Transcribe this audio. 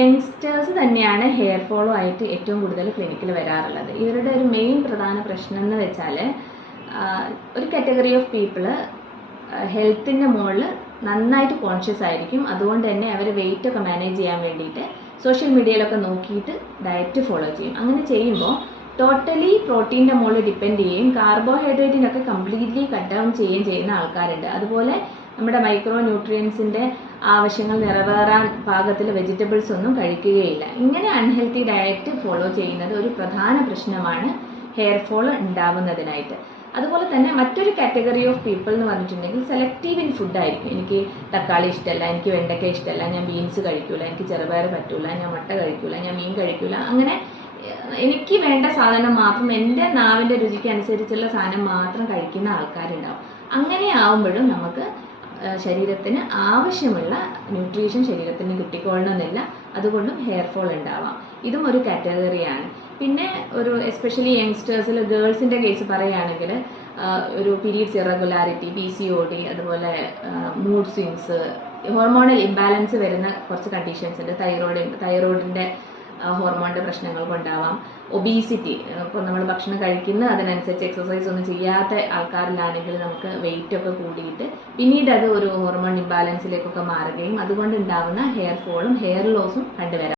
Youngsters തന്നെയാണ് hair follow ആയിട്ട് ഏറ്റവും കൂടുതൽ ക്ലിനിക്കിൽ വരാറുള്ളത്. ഇവരുടെ ഒരു മെയിൻ പ്രധാന പ്രശ്നം എന്ന് വെച്ചാൽ ഒരു കാറ്റഗറി ഓഫ് പീപ്പിള് ഹെൽത്തിൻ്റെ മുകളിൽ നന്നായിട്ട് കോൺഷ്യസ് ആയിരിക്കും. അതുകൊണ്ട് തന്നെ അവർ വെയിറ്റ് ഒക്കെ മാനേജ് ചെയ്യാൻ വേണ്ടിയിട്ട് സോഷ്യൽ മീഡിയയിലൊക്കെ നോക്കിയിട്ട് ഡയറ്റ് ഫോളോ ചെയ്യും. അങ്ങനെ ചെയ്യുമ്പോൾ ടോട്ടലി പ്രോട്ടീൻ്റെ മുകളിൽ ഡിപ്പെൻഡ് ചെയ്യുകയും കാർബോഹൈഡ്രേറ്റിനൊക്കെ കംപ്ലീറ്റ്ലി കട്ട് ഡൗൺ ചെയ്യുകയും ചെയ്യുന്ന ആൾക്കാരുണ്ട്. അതുപോലെ നമ്മുടെ മൈക്രോ ന്യൂട്രിയൻസിൻ്റെ ആവശ്യങ്ങൾ നിറവേറാൻ പാകത്തിൽ വെജിറ്റബിൾസ് ഒന്നും കഴിക്കുകയില്ല. ഇങ്ങനെ അൺഹെൽത്തി ഡയറ്റ് ഫോളോ ചെയ്യുന്നത് ഒരു പ്രധാന പ്രശ്നമാണ് ഹെയർ ഫോൾ ഉണ്ടാവുന്നതിനായിട്ട്. അതുപോലെ തന്നെ മറ്റൊരു കാറ്റഗറി ഓഫ് പീപ്പിൾ എന്ന് പറഞ്ഞിട്ടുണ്ടെങ്കിൽ സെലക്റ്റീവ് ഇൻ ഫുഡായിരിക്കും. എനിക്ക് തക്കാളി ഇഷ്ടമല്ല, എനിക്ക് വെണ്ടയ്ക്ക ഇഷ്ടമല്ല, ഞാൻ ബീൻസ് കഴിക്കൂല, എനിക്ക് ചെറുപയർ പറ്റൂല, ഞാൻ മുട്ട കഴിക്കൂല, ഞാൻ മീൻ കഴിക്കൂല. അങ്ങനെ എനിക്ക് വേണ്ട സാധനം മാത്രം, എൻ്റെ നാവിൻ്റെ രുചിക്ക് അനുസരിച്ചുള്ള സാധനം മാത്രം കഴിക്കുന്ന ആൾക്കാരുണ്ടാവും. അങ്ങനെ ആവുമ്പോഴും നമുക്ക് ശരീരത്തിന് ആവശ്യമുള്ള ന്യൂട്രീഷൻ ശരീരത്തിന് കിട്ടിക്കൊള്ളണമെന്നില്ല. അതുകൊണ്ടും ഹെയർ ഫോൾ ഉണ്ടാവാം. ഇതും ഒരു കാറ്റഗറിയാണ്. പിന്നെ ഒരു എസ്പെഷ്യലി യങ്സ്റ്റേഴ്സിൽ ഗേൾസിൻ്റെ കേസ് പറയുകയാണെങ്കിൽ ഒരു പീരീഡ്സ് ഇറഗുലാരിറ്റി, PCOD, അതുപോലെ മൂഡ് സ്വിങ്സ്, ഹോർമോണൽ ഇംബാലൻസ് വരുന്ന കുറച്ച് കണ്ടീഷൻസ് ഉണ്ട്. തൈറോയിഡിൻ്റെ ഹോർമോണിൻ്റെ പ്രശ്നങ്ങൾ കൊണ്ടാവാം. ഒബീസിറ്റി, ഇപ്പോൾ നമ്മൾ ഭക്ഷണം കഴിക്കുന്ന അതിനനുസരിച്ച് എക്സസൈസ് ഒന്നും ചെയ്യാത്ത ആൾക്കാരിലാണെങ്കിൽ നമുക്ക് വെയിറ്റ് ഒക്കെ കൂടിയിട്ട് പിന്നീട് അത് ഒരു ഹോർമോൺ ഇംബാലൻസിലേക്കൊക്കെ മാറുകയും അതുകൊണ്ട് ഉണ്ടാവുന്ന ഹെയർ ഫോളും ഹെയർ ലോസും കണ്ടുവരാം.